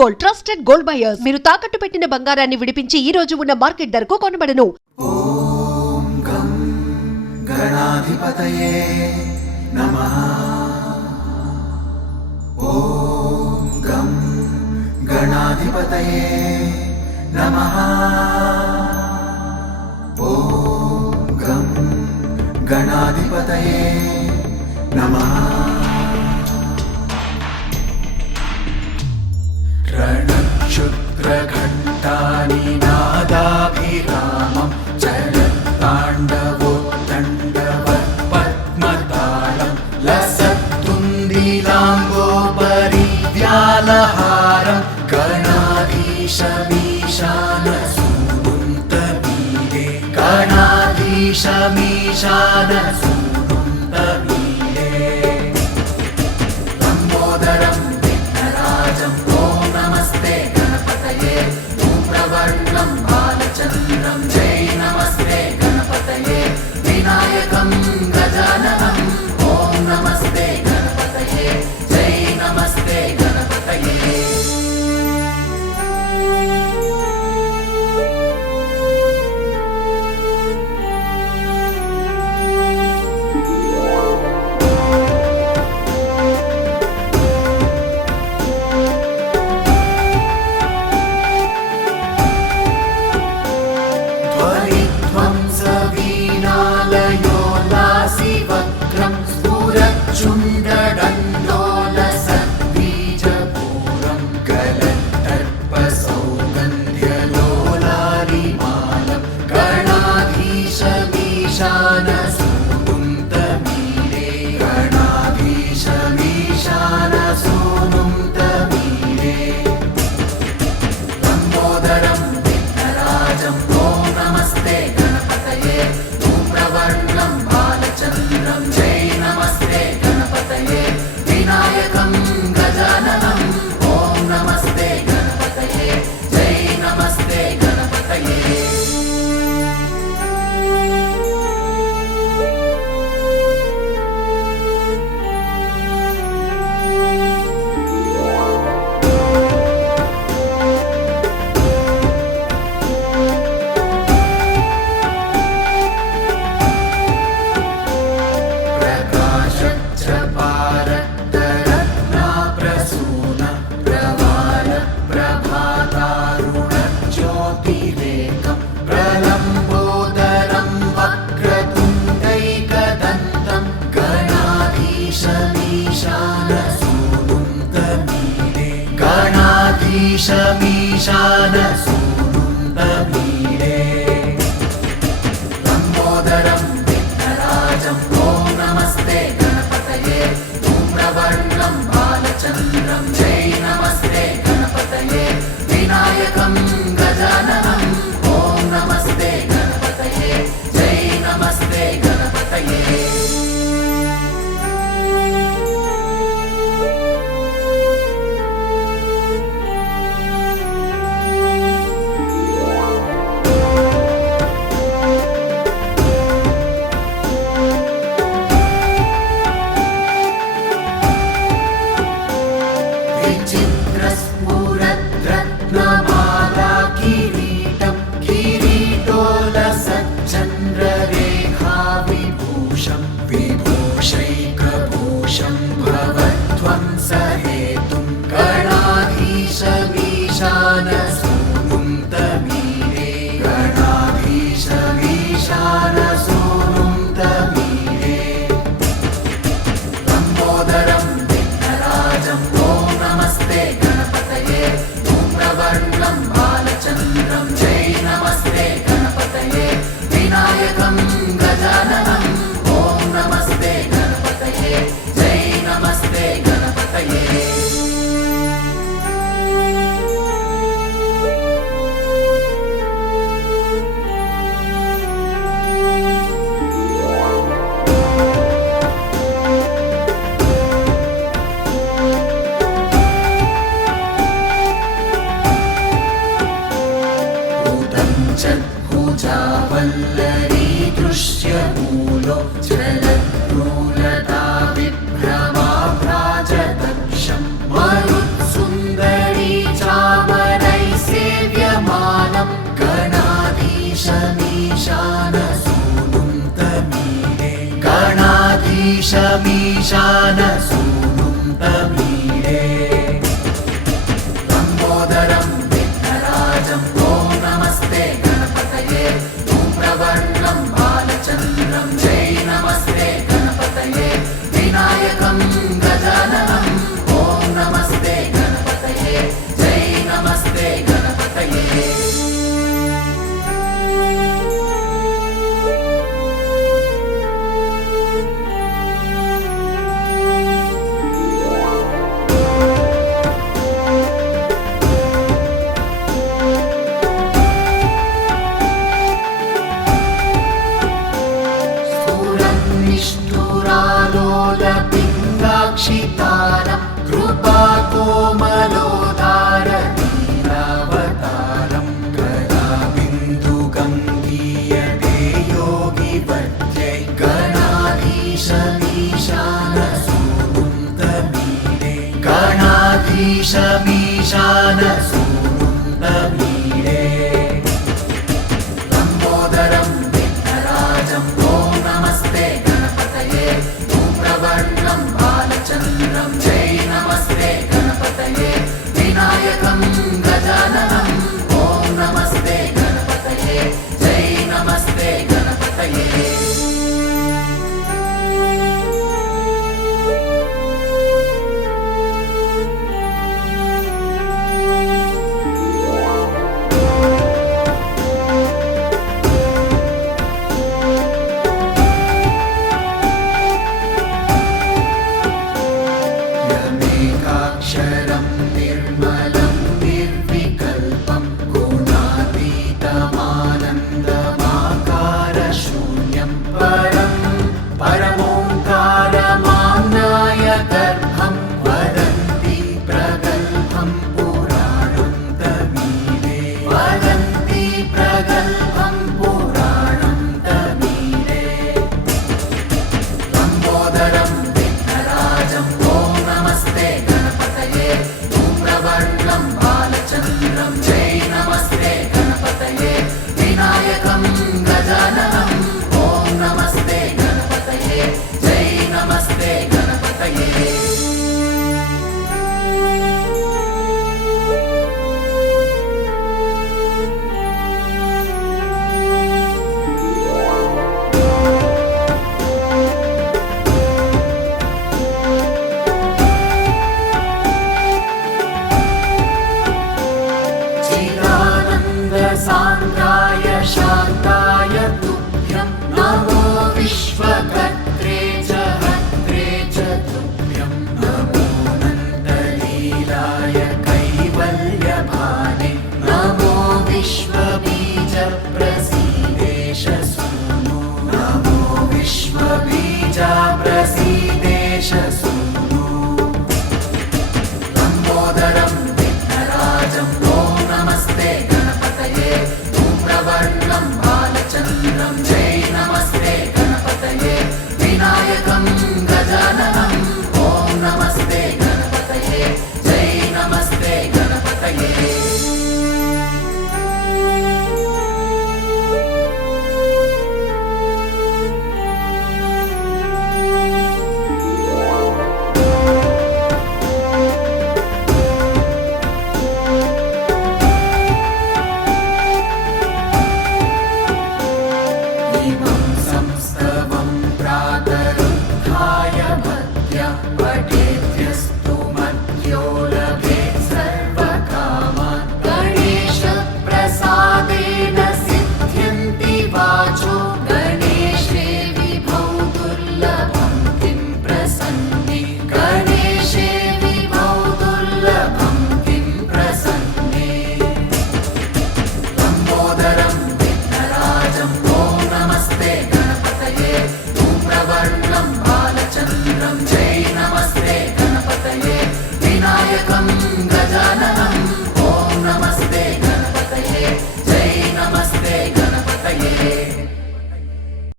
Gold trusted gold buyers మీరు తాకట్టు పెట్టిన బంగారాన్ని విడిపించి ఈ రోజు ఉన్న మార్కెట్ ధరకు కొనబడను. ఓం గం గణాధిపతయే నమః. ఓం గం గణాధిపతయే నమః. ఓం గం గణాధిపతయే నమః. रणक्षुद्रघण्टानिनादाभिरामं चलत्ताण्डवोत्तण्डवत्पद्मतालं लसत्तुन्दिलाम्बोपरिव्यालहारं गणाधीशमीशानसूनुन्तमीरे गणाधीशमीशानसूनुन्तमीरे लम्बोदरं विघ्नराजं ॐ नमस्ते प्रवर्णं बालचन्द्रं जय नमस्ते गणपतये विनायकं गजाननं ॐ नमस्ते गणपतये जय नमस्ते गणपतये. ध्वंसवीणालयोल्लासिवक्त्रं स्फुरच्चुण्डदण्डोलसद्बीजपूरं गलत्तर्पसौगन्ध्यलोलारिमालं गणाधीशमीशानसूनुन्तमीरे गणाधीशमीशानसूनुन्तमीरे लम्बोदरं विघ्नराजं ॐ नमस्ते गणपतये प्रवर्णं बालचन्द्रं जय नमस्ते गणपतये विनायकं गजाननं ॐ नमस्ते गणपतये जय नमस्ते गणपतये. गणाधीशमीशानसूनुन्तमीरे लम्बोदरं विघ्नराजं ॐ नमस्ते गणपतये प्रवर्णं बालचन्द्रं जय नमस्ते गणपतये विनायकं गजाननं ॐ नमस्ते गणपतये जय नमस्ते गणपतये. विचित्रस्फुरद्रत्नमाला किरीटं किरीटोलसच्चन्द्ररेखा विभूषं विभूषैकभूषं भवध्वंसहेतुं गणाधीशमीशानसूनुन्तमीरे गणाधीशमीशानसूनुन्तमीरे लम्बोदरं विघ्नराजं ॐ नमस्ते गणपतये प्रवर्णं बालचन्द्रं जय नमस्ते गणपतये विनायकं गजाननं ॐ नमस्ते गणपतये जय नमस्ते गणपतये. भुजावल्लरी दृश्यमूलो जलद्रूलता विभ्रमा भ्राजदक्षं मरुत्सुन्दरी चा गणाधीशमीशानसूनुं तमीडे लम्बोदरं विघ्नराजं ॐ नमस्ते गणपतये धूम्रवर्णं बालचन्द्रं जय नमस्ते गणपतये विनायकं गजाननं ॐ नमस्ते गणपतये जय नमस्ते गणपतये निष्ठुरालोलपिङ्गाक्षितारं कृपाकोमलोदारनीलावतारं गदाबिन्दुगङ्गीयते योगिवर्त्यै गणाधीशमीशानसूनुं तमीडे गणाधीशमीशानसूनुं तमीडे लम्बोदरं विघ्नराजं ॐ नमस्ते गणपतये धूम्रवर्णं बालचन्द्रं जय नमस्ते गणपतये विनायकं गजाननं ॐ नमस्ते गणपतये जय नमस्ते गणपतये यमेकाक्षरं निर्मलं निर्विकल्पं गुणातीतमानन्दमाकारशून्यं परं परमोङ्कारमाम्नाय गर्भं वदन्ति प्रगल्भं पुराणं तमीडे वदन्ति प्रगल्भं पुराणं तमीडे लम्बोदरं विघ्नराजं ॐ नमस्ते गणपतये धूम्रवर्णं बालचन्द्रं जय नमस्ते गणपतये विनायकं गजाननं ॐ नमस्ते गणपतये जय नमस्ते गणपतये चिदानन्द सान्द्र